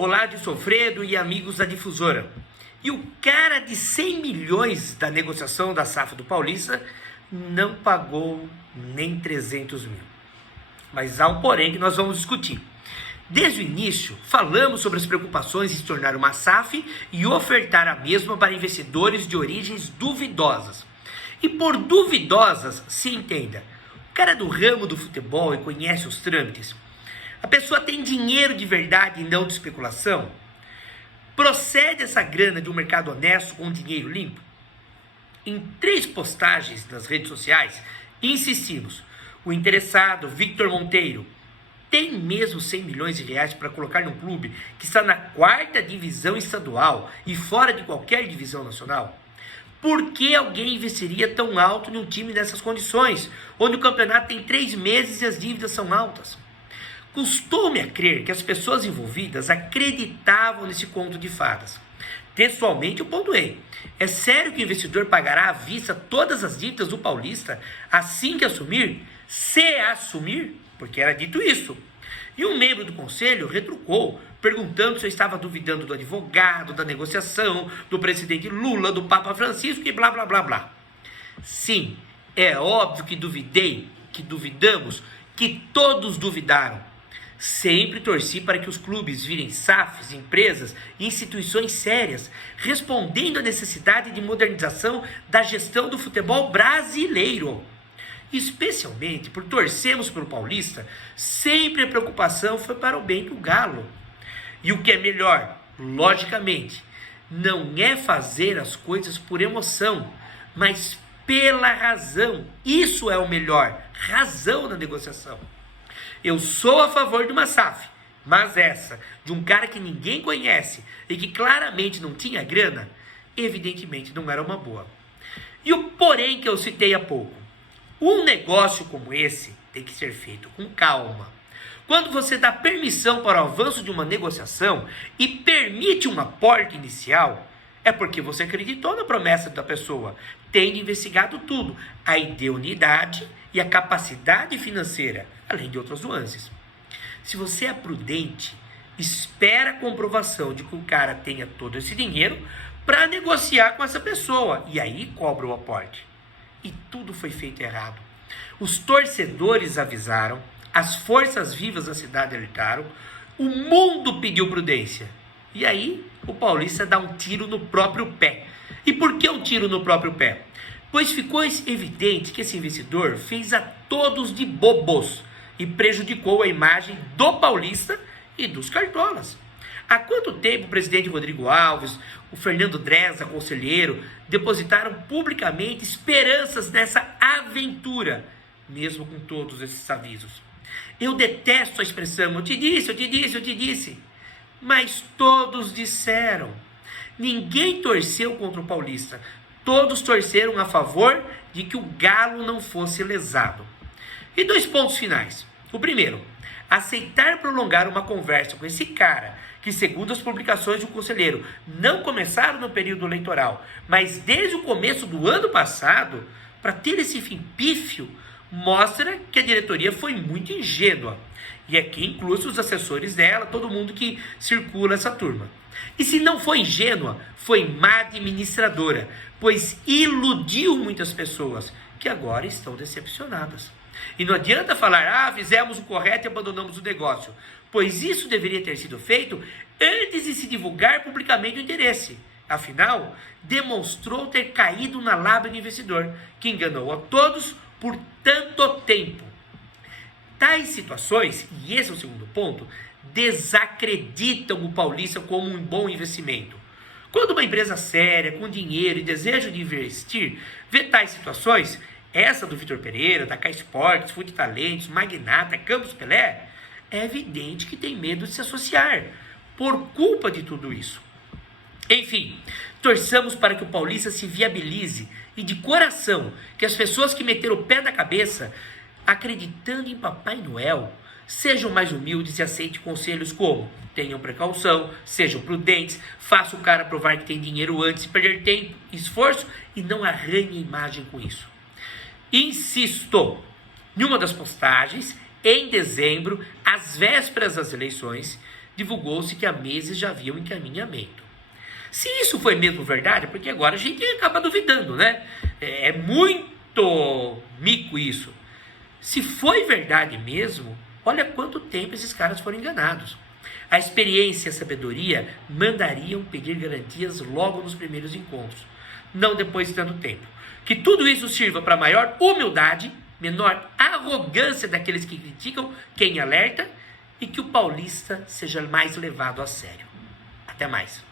Olá de Sofredo e amigos da Difusora. E o cara de 100 milhões da negociação da SAF do Paulista não pagou nem 300 mil. Mas há um porém que nós vamos discutir. Desde o início, falamos sobre as preocupações em se tornar uma SAF e ofertar a mesma para investidores de origens duvidosas. E por duvidosas, se entenda, o cara do ramo do futebol e conhece os trâmites. A pessoa tem dinheiro de verdade e não de especulação? Procede essa grana de um mercado honesto com dinheiro limpo? Em 3 postagens nas redes sociais, insistimos. O interessado, Victor Monteiro, tem mesmo 100 milhões de reais para colocar num clube que está na 4ª divisão estadual e fora de qualquer divisão nacional? Por que alguém investiria tão alto em um time nessas condições, onde o campeonato tem 3 meses e as dívidas são altas? Custou-me a crer que as pessoas envolvidas acreditavam nesse conto de fadas. Textualmente eu pontuei. É sério que o investidor pagará à vista todas as dívidas do Paulista assim que assumir? Se assumir? Porque era dito isso. E um membro do conselho retrucou, perguntando se eu estava duvidando do advogado, da negociação, do presidente Lula, do Papa Francisco e blá blá blá blá. Sim, é óbvio que duvidamos, que todos duvidaram. Sempre torci para que os clubes virem SAFs, empresas e instituições sérias, respondendo à necessidade de modernização da gestão do futebol brasileiro. Especialmente por torcermos pelo Paulista, sempre a preocupação foi para o bem do Galo. E o que é melhor, logicamente, não é fazer as coisas por emoção, mas pela razão. Isso é o melhor, razão na negociação. Eu sou a favor de uma SAF, mas essa, de um cara que ninguém conhece e que claramente não tinha grana, evidentemente não era uma boa. E o porém que eu citei há pouco. Um negócio como esse tem que ser feito com calma. Quando você dá permissão para o avanço de uma negociação e permite um aporte inicial, é porque você acreditou na promessa da pessoa, tendo investigado tudo, a idoneidade e a capacidade financeira, além de outras nuances. Se você é prudente, espera a comprovação de que o cara tenha todo esse dinheiro para negociar com essa pessoa, e aí cobra o aporte. E tudo foi feito errado. Os torcedores avisaram, as forças vivas da cidade alertaram, o mundo pediu prudência. E aí o Paulista dá um tiro no próprio pé. E por que um tiro no próprio pé? Pois ficou evidente que esse investidor fez a todos de bobos e prejudicou a imagem do Paulista e dos cartolas. Há quanto tempo o presidente Rodrigo Alves, o Fernando Dressa, conselheiro, depositaram publicamente esperanças nessa aventura, mesmo com todos esses avisos? Eu detesto a expressão, eu te disse, mas todos disseram. Ninguém torceu contra o Paulista, todos torceram a favor de que o Galo não fosse lesado. E 2 pontos finais. O primeiro, aceitar prolongar uma conversa com esse cara, que segundo as publicações do conselheiro, não começaram no período eleitoral, mas desde o começo do ano passado, para ter esse fim pífio, mostra que a diretoria foi muito ingênua. E aqui inclui os assessores dela, todo mundo que circula essa turma. E se não foi ingênua, foi má administradora, pois iludiu muitas pessoas, que agora estão decepcionadas. E não adianta falar, fizemos o correto e abandonamos o negócio, pois isso deveria ter sido feito antes de se divulgar publicamente o interesse. Afinal, demonstrou ter caído na lábia do investidor, que enganou a todos por tanto tempo. Tais situações, e esse é o segundo ponto, desacreditam o Paulista como um bom investimento. Quando uma empresa séria, com dinheiro e desejo de investir, vê tais situações, essa do Vitor Pereira, da K Sports, Fute Talentos, Magnata, Campos Pelé, é evidente que tem medo de se associar, por culpa de tudo isso. Enfim, torçamos para que o Paulista se viabilize e de coração que as pessoas que meteram o pé na cabeça, acreditando em Papai Noel, sejam mais humildes e aceitem conselhos como: tenham precaução, sejam prudentes, faça o cara provar que tem dinheiro antes de perder tempo e esforço e não arranhe a imagem com isso. Insisto, em uma das postagens, em dezembro, às vésperas das eleições, divulgou-se que há meses já havia um encaminhamento. Se isso foi mesmo verdade, porque agora a gente acaba duvidando, né? É muito mico isso. Se foi verdade mesmo, olha quanto tempo esses caras foram enganados. A experiência e a sabedoria mandariam pedir garantias logo nos primeiros encontros, não depois de tanto tempo. Que tudo isso sirva para maior humildade, menor arrogância daqueles que criticam quem alerta, e que o paulista seja mais levado a sério. Até mais.